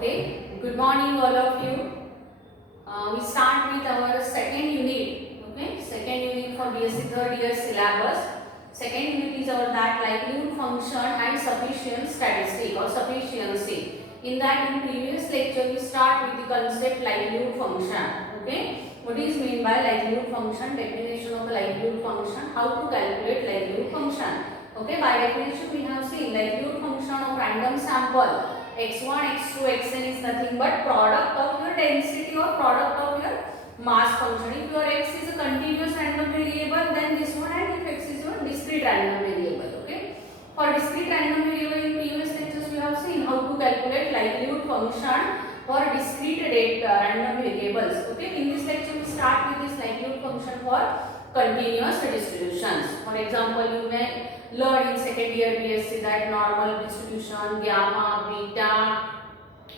Okay, good morning all of you. We start with our second unit. Okay, second unit for BSc third year syllabus. Second unit is our that likelihood function and sufficient statistic or sufficiency. In that, in previous lecture, we start with the concept likelihood function. Okay, what is meant by likelihood function? Definition of the likelihood function. How to calculate likelihood function. Okay, by definition we have seen likelihood function of random sample x1, x2, xn is nothing but product of your density or product of your mass function. If your x is a continuous random variable, then this one, and if x is your discrete random variable. Okay. For discrete random variable, in previous lectures we have seen how to calculate likelihood function for discrete random variables. Okay. In this lecture we start with this likelihood function for continuous distributions. For example, you may learn in second year BSc that normal distribution, gamma, beta,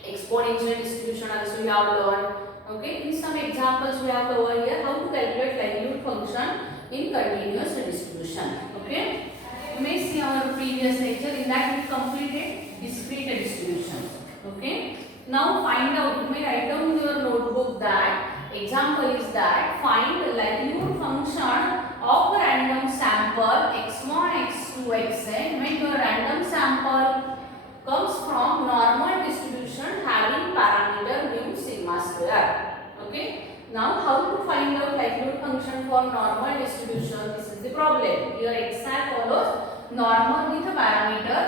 exponential distribution also we have learned. Okay, in some examples we have over here how to calculate likelihood function in continuous distribution. Okay, you may see our previous lecture, in that we completed discrete distributions. Okay, now find out, you may write down in your notebook that example is that find the likelihood function of a random sample x1, x2, xn when your random sample comes from normal distribution having parameter mu sigma square. Okay. Now how to find out likelihood function for normal distribution? This is the problem. Here x follows normal with a parameter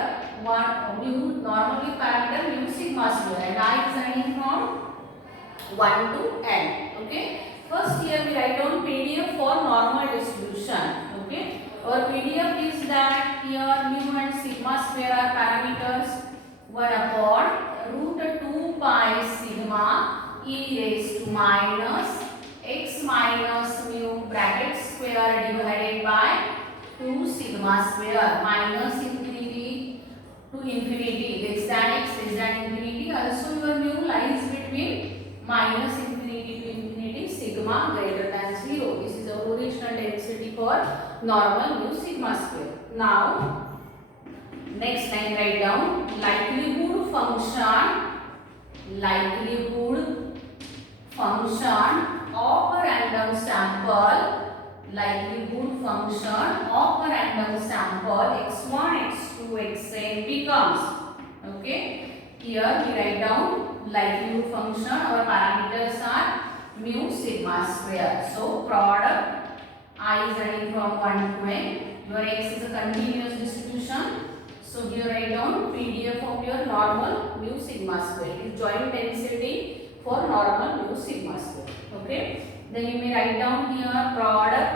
normal with parameter mu sigma square, and I is running from 1 to n. Okay. First here we write down PDF for normal distribution. Okay. Our PDF is that here mu and sigma square are parameters. 1 upon root 2 pi sigma e raised to minus x minus mu bracket square divided by 2 sigma square minus infinity to infinity less than x less than infinity. Also your mu lies between minus infinity to infinity sigma greater than 0. This is our original density for normal mu sigma square. Now next line write down likelihood function of a random sample, likelihood function of a random sample x1, x2, xn becomes, okay, here we write down likelihood function, our parameters are mu sigma square. So product I is running from 1 to n, your x is a continuous distribution. So here write down PDF of your normal mu sigma square. It is joint density for normal mu sigma square. Okay. Then you may write down here product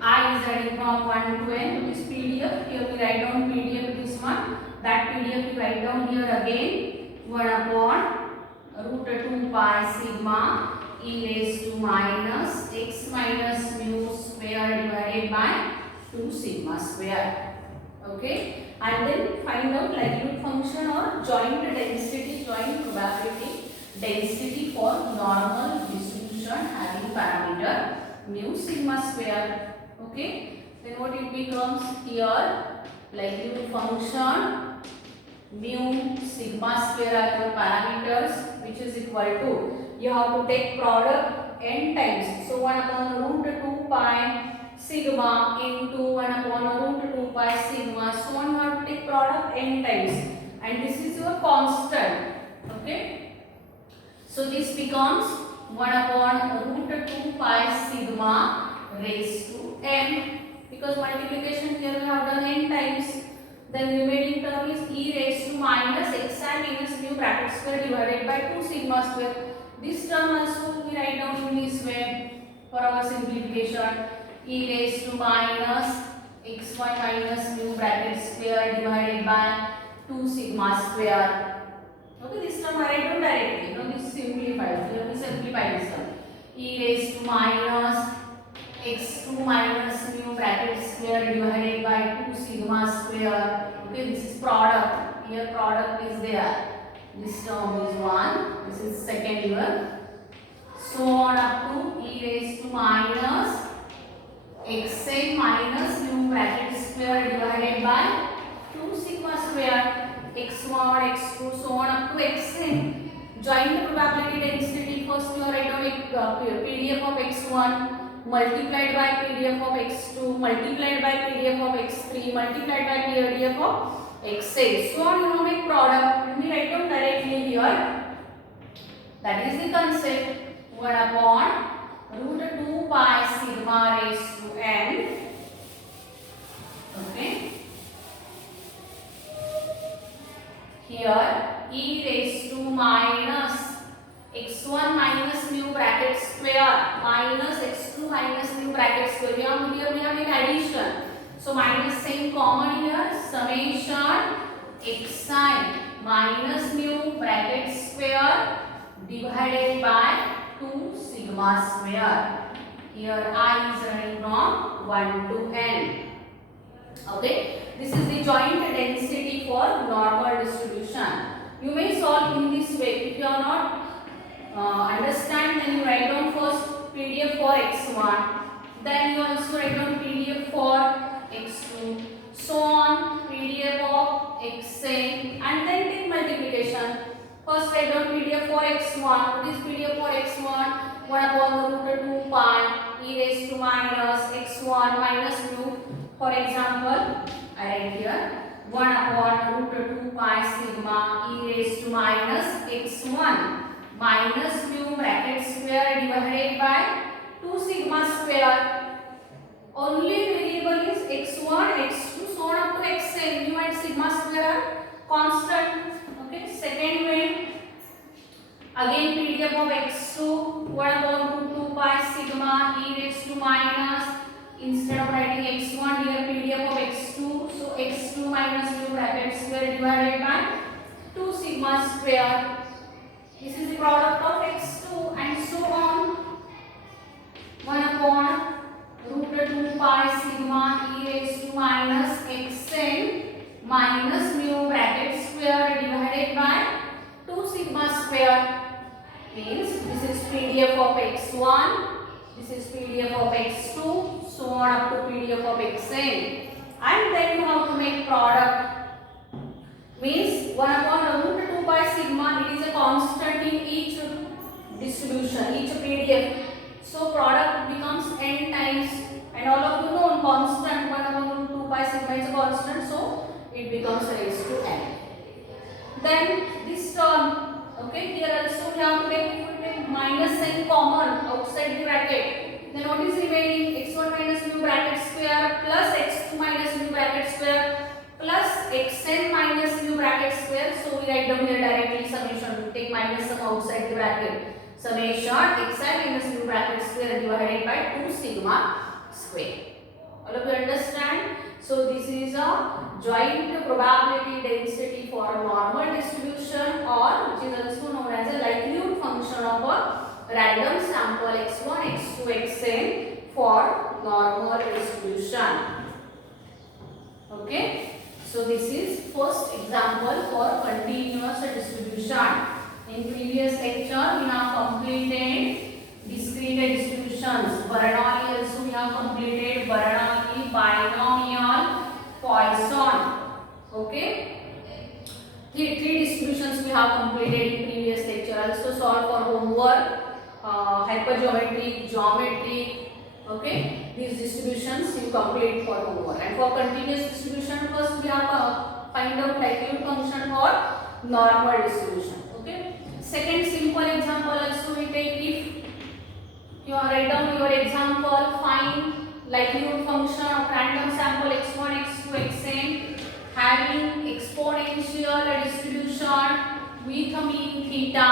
I is running from 1 to n, which is PDF. Here we write down PDF this one. That PDF you write down here again 1 upon root 2 pi sigma e raised to minus x minus mu square divided by 2 sigma square. Okay, and then find out likelihood function or joint density, joint probability density for normal distribution having parameter mu sigma square. Okay, then what it becomes here, likelihood function mu sigma square are your parameters, which is equal to, you have to take product n times. So 1 upon root 2 pi sigma into 1 upon root 2 pi sigma. So on you have to take product n times, and this is your constant. Okay. So this becomes 1 upon root 2 pi sigma raised to n, because multiplication here we have done n times. Then remaining term is e raised to minus x and minus mu bracket square divided by 2 sigma square. This term also we write down in this way for our simplification. E raised to minus x1 minus mu bracket square divided by 2 sigma square. Okay, this term I write down directly. Now this simplifies. Here we simplify this term. E raised to minus x2 minus mu bracket square divided by 2 sigma square. Okay, this is product. Here product is there. This term is 1. This is second one. So on up to e raised to minus xn minus mu bracket square divided by 2 sigma square. x1, x2, so on up to xn. Join the probability density. First you write down PDF of x1 multiplied by PDF of x2 multiplied by PDF of x3 multiplied by PDF of xn. So on you make product. You may write down directly here. That is the concept. 1 upon root 2 pi sigma raised to n. Okay. Here e raised to minus x1 minus mu bracket square minus x2 minus mu bracket square. Here we have an addition. So minus same common here. Summation xi minus mu bracket square divided by 2 sigma square. Here I is running from 1 to n. Okay, this is the joint density for normal distribution. You may solve in this way. If you are not understand, then you write down first PDF for x1, then you also write down PDF for x2, so on, PDF of xn, and then take multiplication. First write down PDF for x1. What is PDF for x1? 1 upon the root 2 pi e raised to minus x1 minus mu. For example, I write here 1 upon root 2 pi sigma e raised to minus x1 minus mu bracket square divided by 2 sigma square. Only variable is x1, x2, so on up to xn. Mu and sigma square are constant. Okay. Second way, again PDF of x2 1 upon root 2 pi sigma e raised to minus. Instead of writing x1 here, PDF of x2, so x2 minus mu bracket square divided by 2 sigma square. This is the product of x2 and so on. 1 upon root 2 pi sigma e raised to minus xn minus mu bracket square divided by 2 sigma square. Means this is PDF of x1, this is PDF of x2, so on up to PDF of xn, and then you have to make product. Means 1 upon root 2 pi sigma, it is a constant in each distribution, each PDF. So product becomes n times, and all of you know constant 1 upon root 2 pi sigma is a constant, so it becomes raised to n. Then this term, okay, here also we have to take minus sign common outside the bracket. Then what is remaining? x1 minus mu bracket square plus x2 minus mu bracket square plus xn minus mu bracket square. So we write down here directly summation. We take minus sum outside the bracket. Summation xi minus mu bracket square divided by 2 sigma square. All of you understand? So this is a joint probability density for a normal distribution, or which is also known as a likelihood function of a random sample x1, x2, xn for normal distribution. Okay. So this is first example for continuous distribution. In previous lecture we have completed discrete distributions. Bernoulli also we have completed Bernoulli, binomial, Poisson. Okay. Three distributions we have completed in previous lecture. Also solve for homework, hypergeometric, geometric. Okay. These distributions you complete for homework. And for continuous distribution, first we have find out likelihood function for normal distribution. Okay. Second simple example also we take. If you write down your example, find likelihood function of random sample x1, x2, xn having exponential distribution with a mean theta.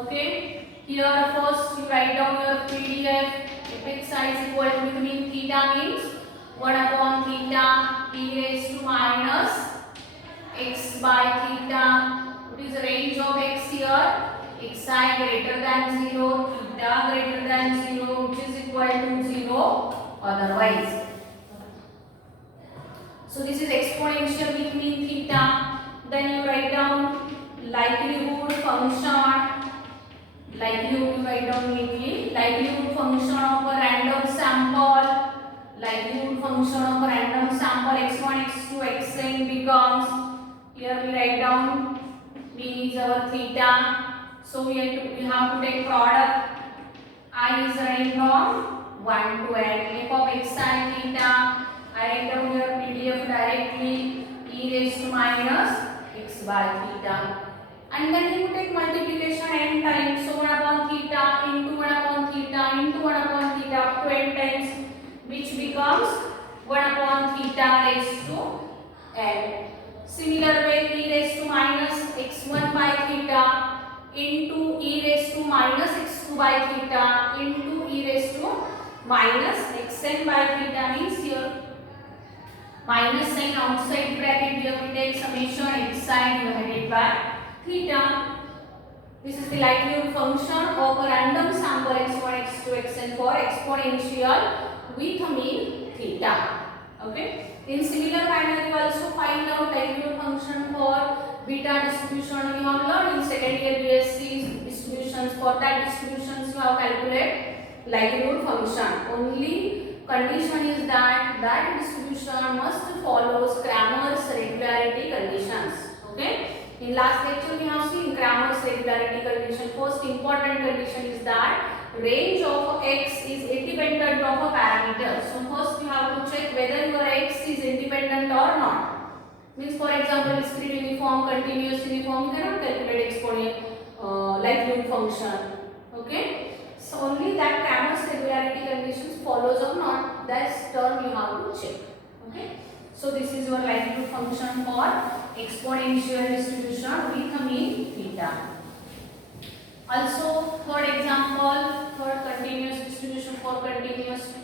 Okay. Here first you write down your PDF. Fx is equal to with mean theta means 1 upon theta e raised to minus x by theta. What is the range of x here? Xi greater than 0, theta greater than 0, which is equal to 0 otherwise. So this is exponential with mean theta. Then you write down likelihood function. Likelihood you write down neatly. Likelihood function of a random sample. Likelihood function of a random sample x1, x2, xn becomes Here we write down mean is our theta. So we have to take product. I is running from 1 to n. F of x and theta. I write down here PDF directly. E raised to minus x by theta. And then you take multiplication n times. So 1 upon theta into 1 upon theta into 1 upon theta up to n times, which becomes 1 upon theta raised to n. Similar way, e raised to minus x1 by theta into e raised to minus x2 by theta into e raised to minus xn by theta means here minus sign outside bracket, here we take summation x side divided by theta. This is the likelihood function of a random sample x1, x2, xn for exponential with mean theta. Okay. In similar manner, you also find out likelihood function for beta distribution. We have learned in second year BSc distributions. For that distributions, you have calculate likelihood function. Only condition is that that distribution must follow Cramer's regularity conditions. Okay. In last lecture, we have seen Cramer's regularity condition. First important condition is that range of x is independent of a parameter. So first you have to check whether your x is independent or not. Means for example, discrete uniform, continuous uniform, you cannot calculate exponential likelihood function. Okay. So only that Cramer's regularity conditions follows or not. That term you have to check. Okay. So this is your likelihood function for exponential distribution with mean theta. Also, third example, third continuous distribution for continuous.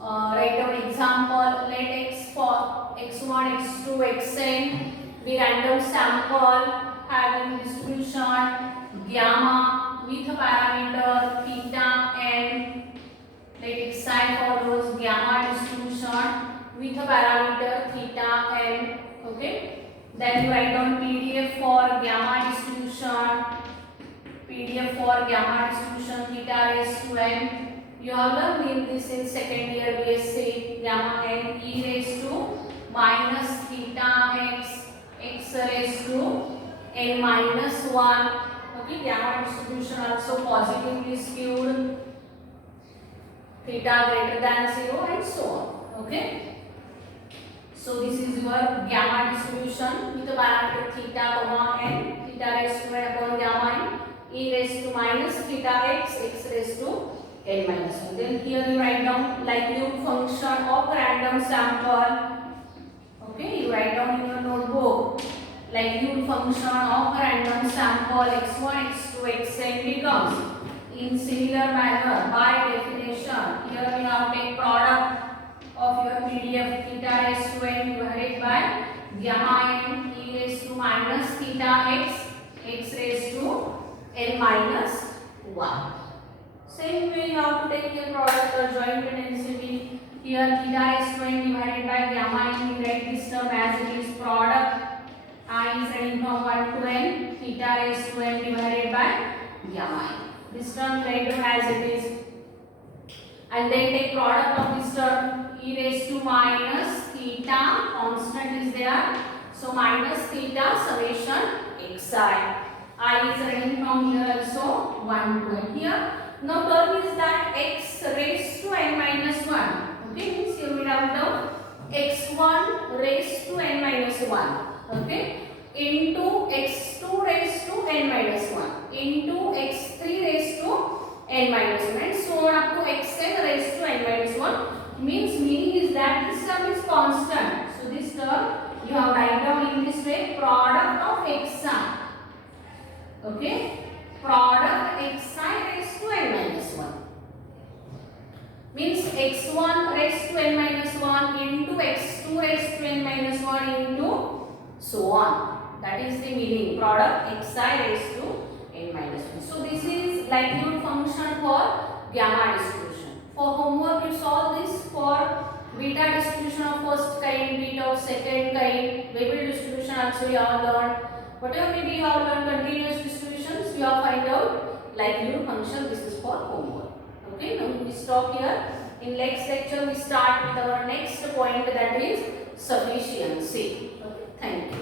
Write down example. Let x for x1, x2, xn be random sample having distribution gamma with a parameter theta n. Let xi follows gamma distribution with a parameter theta n. Okay. Then you write down PDF for gamma distribution. PDF for gamma distribution theta raised to n. You have learned this in second year BSc. Gamma n e raised to minus theta x x raised to n minus 1. Okay, gamma distribution also positively skewed. Theta greater than 0 and so on. Okay. So this is your gamma distribution with the parameter theta comma n. Theta raised to n upon gamma n. E raised to minus theta x, x raised to n minus 1. Then here you write down likelihood function of random sample. Okay, you write down in your notebook likelihood function of random sample x1, x2, xn becomes in similar manner by definition. Here we have take product of your PDF theta raised to n divided by gamma n e raised to minus theta x, x raised to n minus 1. Same way you have to take your product or joint density. Here theta is 20 divided by gamma n. We write this term as it is product. I is running from 1 to n. Theta raised to n divided by gamma n. This term write down as it is. And then take product of this term e raised to minus theta. Constant is there. So minus theta summation xi. I is running from here also 1 to n. Here now term is that x raised to n minus 1. Okay, means here we have down x1 raised to n minus 1. Okay, into x2 raised to n minus 1 into x3 raised to n minus 1 and so on up to xn raised to n minus 1. Meaning is that this term is constant. So this term you have write down in this way product of xi. Okay, product xi raised to n minus 1 means x1 raised to n minus 1 into x2 raised to n minus 1 into so on. That is the meaning product xi raised to n minus 1. So this is likelihood function for gamma distribution. For homework you solve this for beta distribution of first kind, beta of second kind, Weibull distribution also you have learned. Whatever maybe you have learned continuous distributions, you have find out likelihood function. This is for homework. Okay, now we stop here. In next lecture we start with our next point, that is sufficiency. Okay, thank you.